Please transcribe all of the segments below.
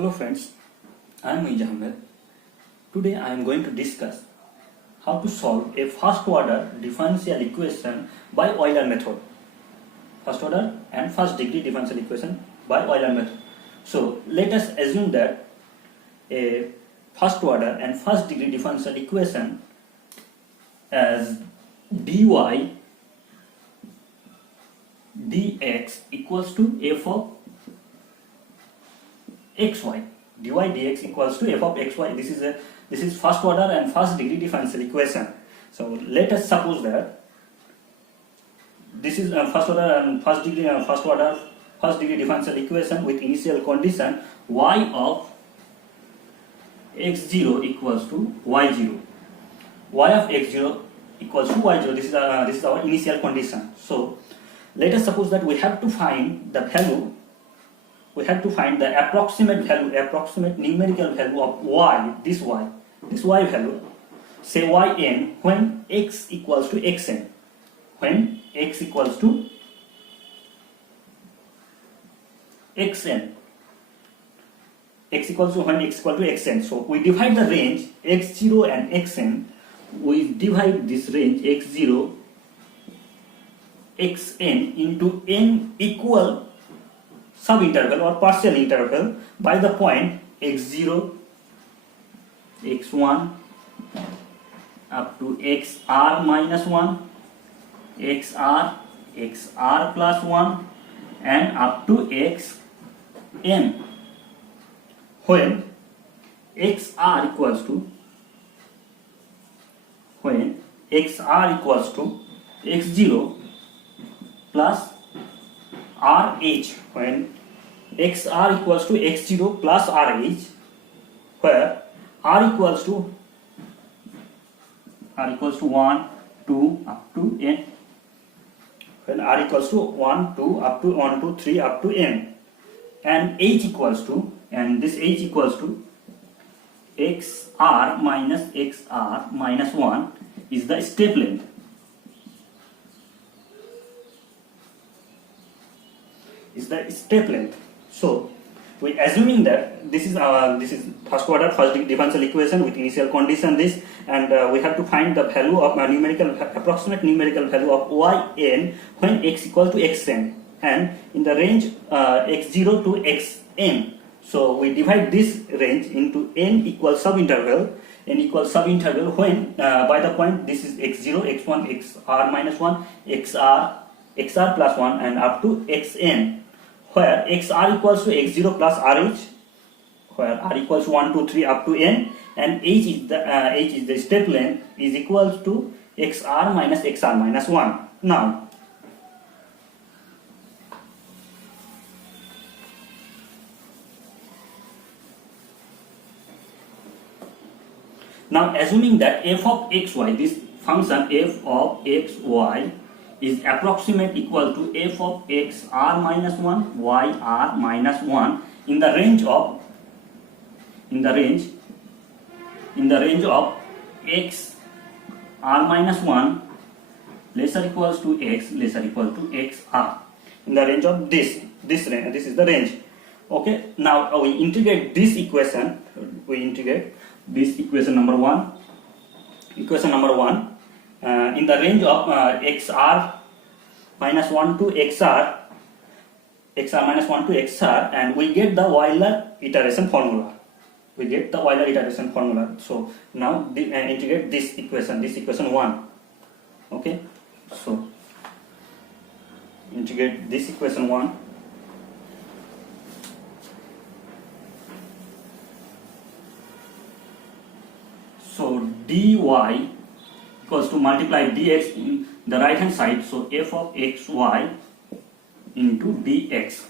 Hello friends, I am Ahmed. Today I am going to discuss how to solve a first order differential equation by Euler method. First order and first degree differential equation by Euler method. So let us assume that a first order and first degree differential equation as dy dx equals to f of xy. dy dx equals to f of xy. This is first order and first degree differential equation. So let us suppose that this is a first order and first degree differential equation with initial condition y of x0 equals to y0. Y of x0 equals to y0. This is our initial condition. So let us suppose that we have to find the value. We have to find the approximate numerical value of y, this y value, say yn, when x equals to xn. When x equals to xn. X equals to when x equal to xn. So we divide the range x0 and xn. We divide this range x0, xn into n equal subinterval or partial interval by the point x0, x1 up to xr minus 1, xr, xr plus 1 and up to xn, when xr equals to x0 plus RH, when xr equals to x0 plus RH, where r equals to 1, 2 up to n, when r equals to 1, 2 up to 1, 2, 3 up to n, and h equals to, and this h equals to xr minus 1 is the step length. So we assuming that this is first order first differential equation with initial condition this, and we have to find the value of approximate numerical value of yn when x equals to xn, and in the range x0 to xn. So we divide this range into n equals subinterval when by the point this is x0, x1, xr minus 1, xr plus 1 and up to xn, where xr equals to x0 plus rh, where r equals 1, 2, 3 up to n, and h is the step length is equals to xr minus 1. Now assuming that f of xy, this function f of xy is approximate equal to f of xr minus 1, yr minus 1 in the range of xr minus 1 lesser equals to x lesser equal to xr, in the range of this range. This is the range. Okay, now we integrate this equation. Number 1 in the range of xr minus 1 to xr minus 1 to xr, and we get the Euler iteration formula. So now integrate this equation 1. Okay, so integrate this equation 1. So dy equals to multiply dx in the right hand side, so f of xy into dx.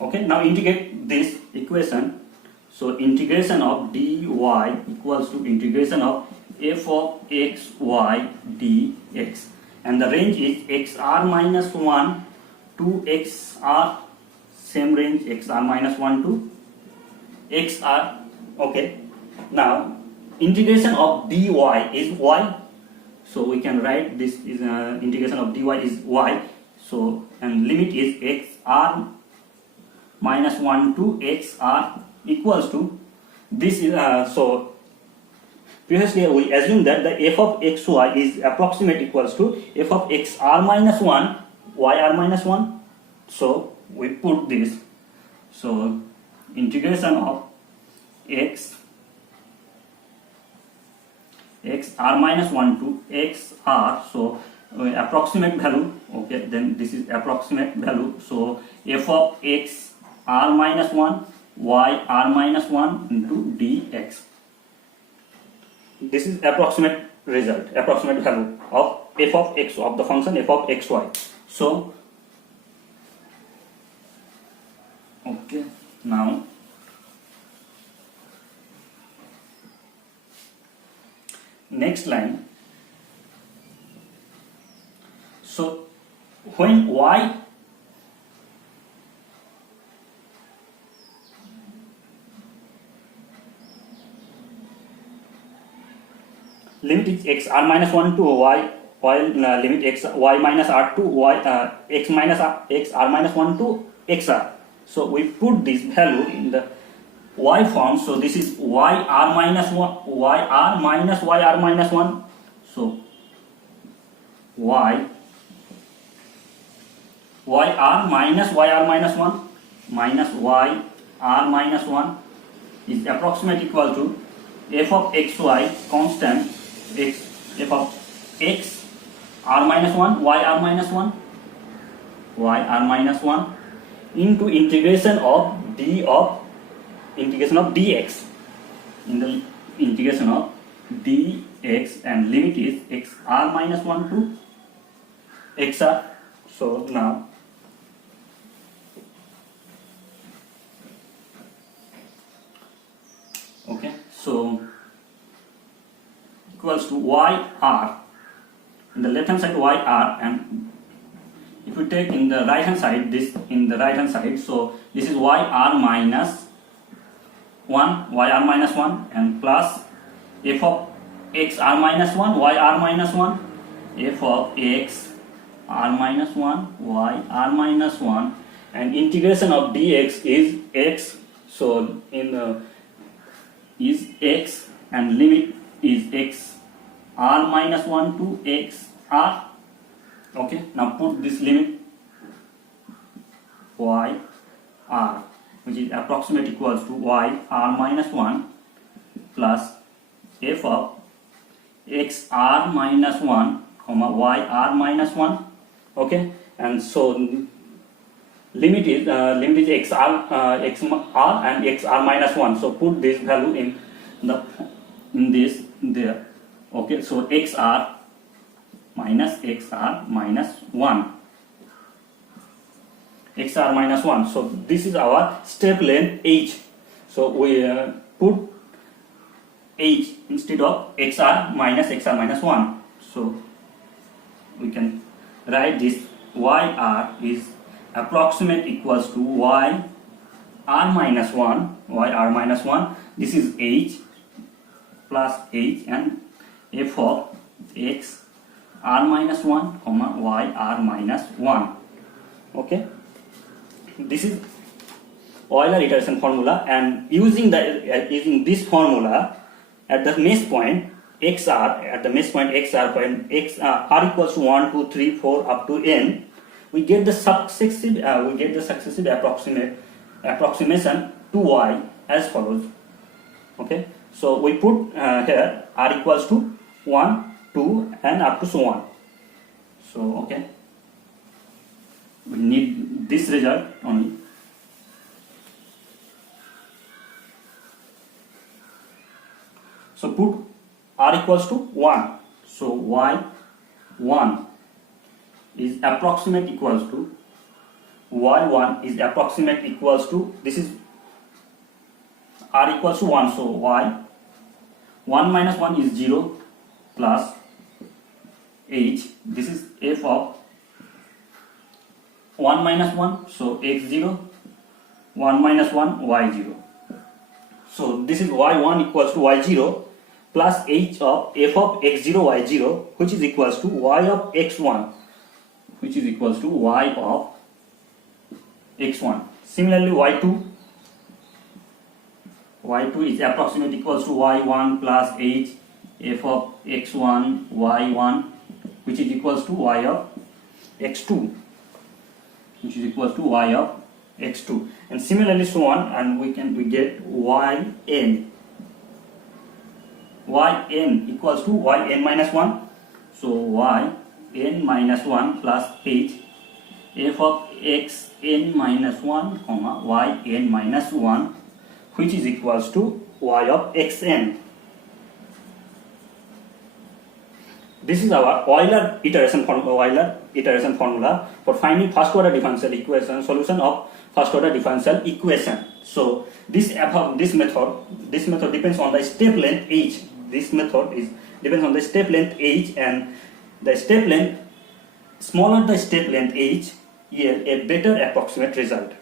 Okay, now integrate this equation. So integration of dy equals to integration of f of xy dx, and the range is xr minus 1 to xr, same range xr minus 1 to xr. Okay, now integration of dy is y, so we can write this is integration of dy is y. So and limit is xr minus 1 to xr equals to this is so previously we assumed that the f of xy is approximate equals to f of xr minus 1 yr minus 1. So we put this, so integration of xr minus 1 to xr, so approximate value, okay, then this is approximate value, so f of xr minus 1 yr minus 1 into dx. This is approximate result, approximate value of f of x, of the function f of xy. So okay, now next line. So when y limit is x r minus 1 to y, while limit x y minus r to y x minus x r minus 1 to xr. So we put this value in the y form. So this is y r minus 1 y r minus y r minus 1. So y r minus y r minus 1 minus y r minus 1 is approximate equal to f of xy constant f of x r minus 1 y r minus 1 y r minus 1 into integration of dx, in the integration of dx, and limit is x r minus 1 to xr. So now okay, so equals to yr, in the left hand side yr, and if we take in the right hand side, this in the right hand side, so this is yr minus 1 yr minus 1 and plus f of x r minus 1 yr minus 1 f of x r minus 1 y r minus 1, and integration of dx is x, so in is x, and limit is x r minus 1 to x r. Okay, now put this limit y r, which is approximate equals to y r minus 1 plus f of x r minus 1 comma y r minus 1. Okay, and so limit is x r and x r minus 1. So put this value in this there. Okay, so x r minus x r minus 1, x r minus 1. So this is our step length h. So we put h instead of x r minus 1. So we can write this y r is approximate equals to y r minus 1 y r minus 1. This is h plus h and f of x r minus 1 comma y r minus 1. Okay, this is Euler iteration formula, and using this formula at the mesh point xr, at the mesh point xr point r equals to 1 2 3 4 up to n, we get the successive approximation to y as follows. Okay, so we put here r equals to 1 2 and up to so on. So okay, we need this result only. So put r equals to 1. So y1 is approximate equals to y1 is approximate equals to, this is r equals to 1. So y 1 minus 1 is 0 plus h. This is f of 1 minus 1. So x0 1 minus 1 y0. So this is y1 equals to y0 plus h of f of x0 y0, which is equals to y of x1, which is equals to y of x1. Similarly y2 y2 is approximate equals to y1 plus h f of x1 y1, which is equals to y of x2, which is equals to y of x2, and similarly so on, and we get yn equals to yn minus 1. So yn minus 1 plus h f of xn minus 1 comma yn minus 1, which is equals to y of xn. This is our Euler iteration formula for finding first order differential equation, solution of first order differential equation. So this method depends on the step length h. This method depends on the step length h, and the step length, smaller the step length h, yield a better approximate result.